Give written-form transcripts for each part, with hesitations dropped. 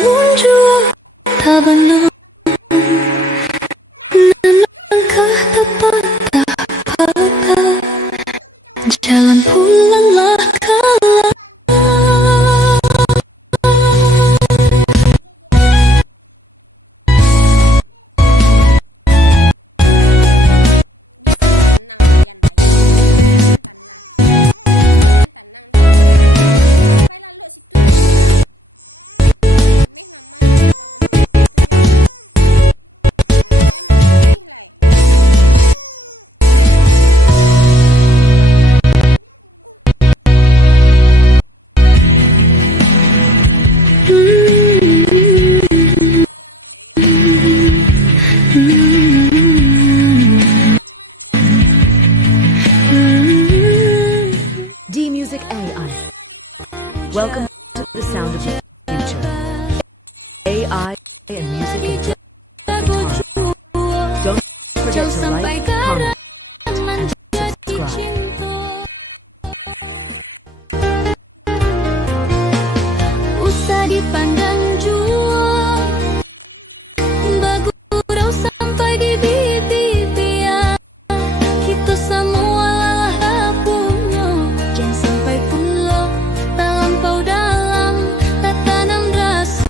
Namun jua tak benar. Langkah tak patah, jalan pulanglah kalah. Bisa tenang bayan-bayan. Tenang. Tenang. Sampai lalu situ tenang. Meh mama D-Music AI. Welcome to the sound of the future. AI and music. Don't forget to like, comment, subscribe. Usah dipandang jua, bagurau sampai di bibir. Kita semua lah punya, jangan sampai pulau tak lampau dalam, tak tanam rasa.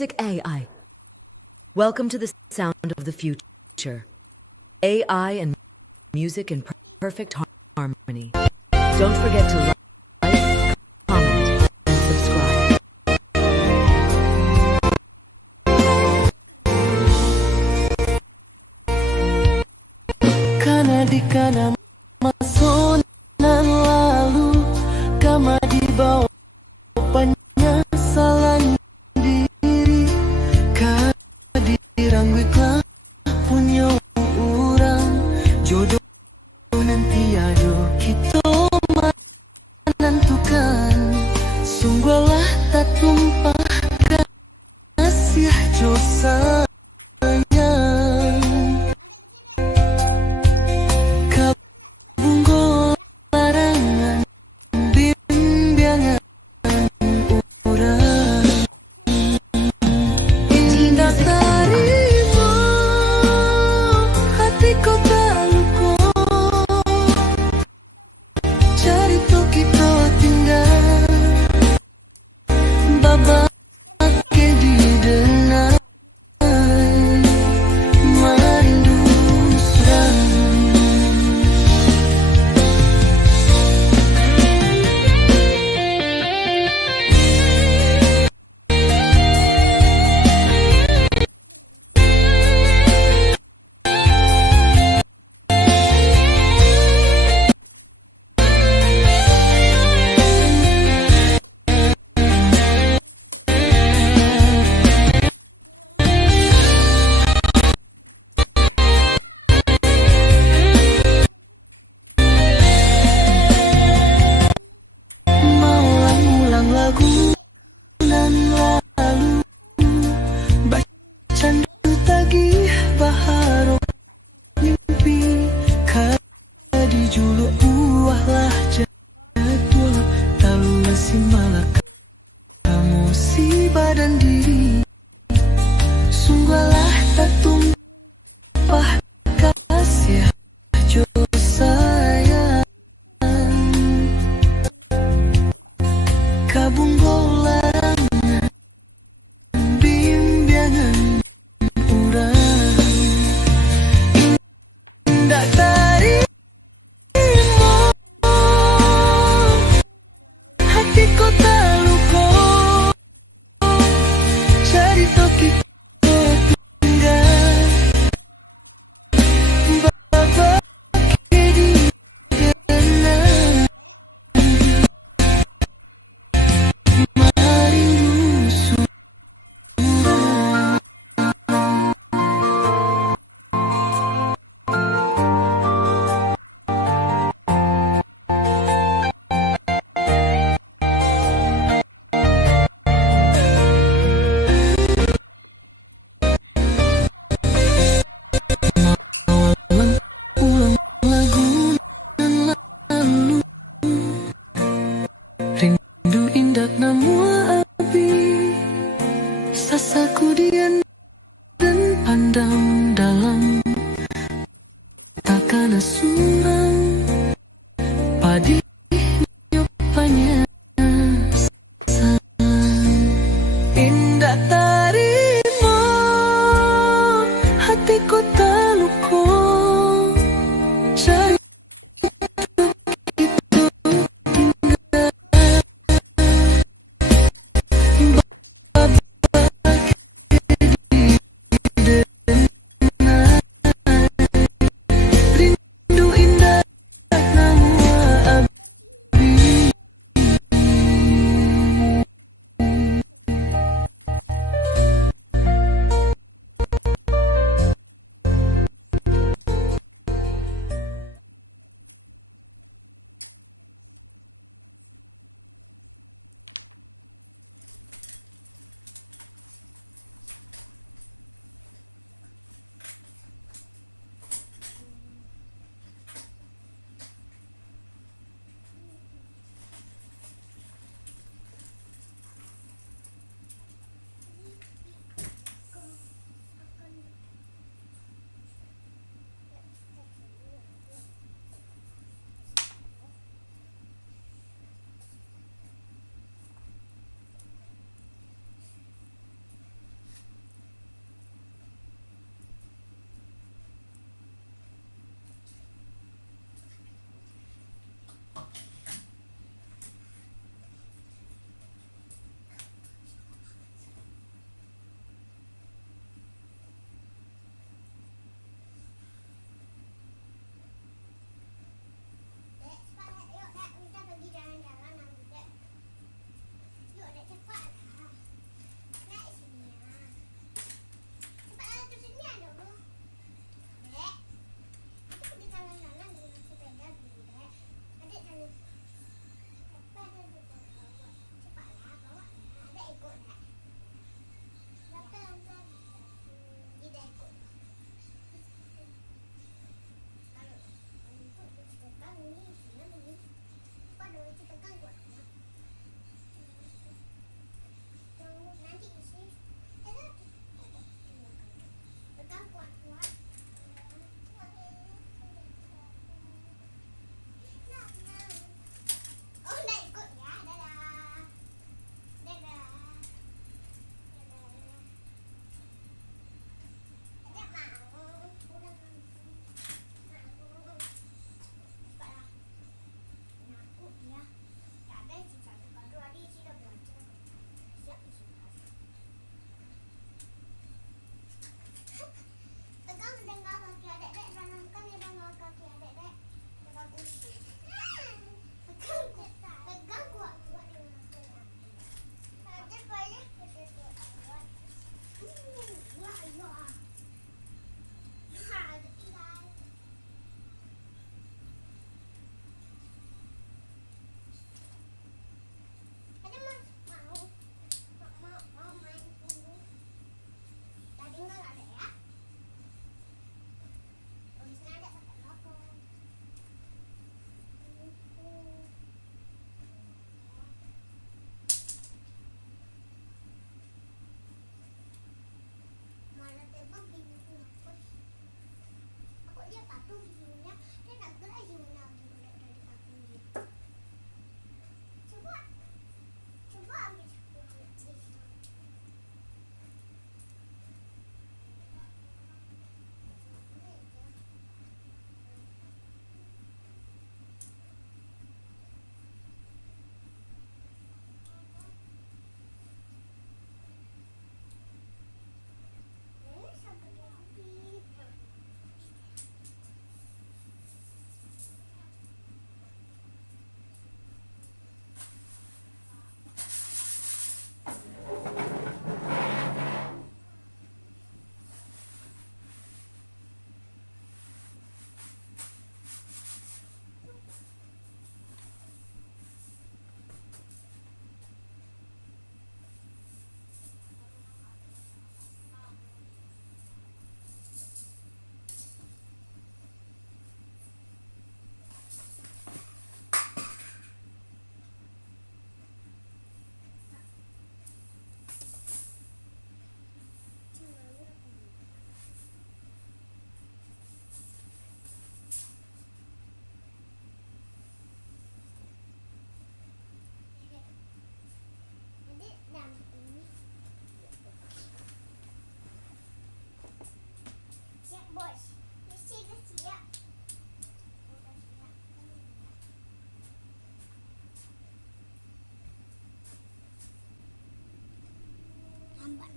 Music AI. Welcome to the sound of the future. AI and music in perfect harmony. Don't forget to like, comment, and subscribe. Karena di kana masonan lalu kama di bawah penyesalan diri kehadiran wiklah punya orang jodoh nanti ada kita menentukan sungguhlah tak tumpah kasih josanya kabunggo larangan bimbingan orang indah tarifo hatiku terluka cari tuh kita tinggal babak kehidupan merindukan Maulang-ulang lagu nan lalu bacaan tagih baharu mimpi kada dijuluk buahlah jatuh lalu masih malak musibah dan diri sungguhlah tak tumpah kasih jodoh sayang kabunggo larangan bimbingan orang tak tarimo hatiku terluka cari tuh kita tinggal babak kehidupan rindu indah namun api sasaku diam dan pandang dalam takkan asuhan padi nyupanya indah tarimo hatiku terluka cari rindu indah namun api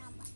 Nampak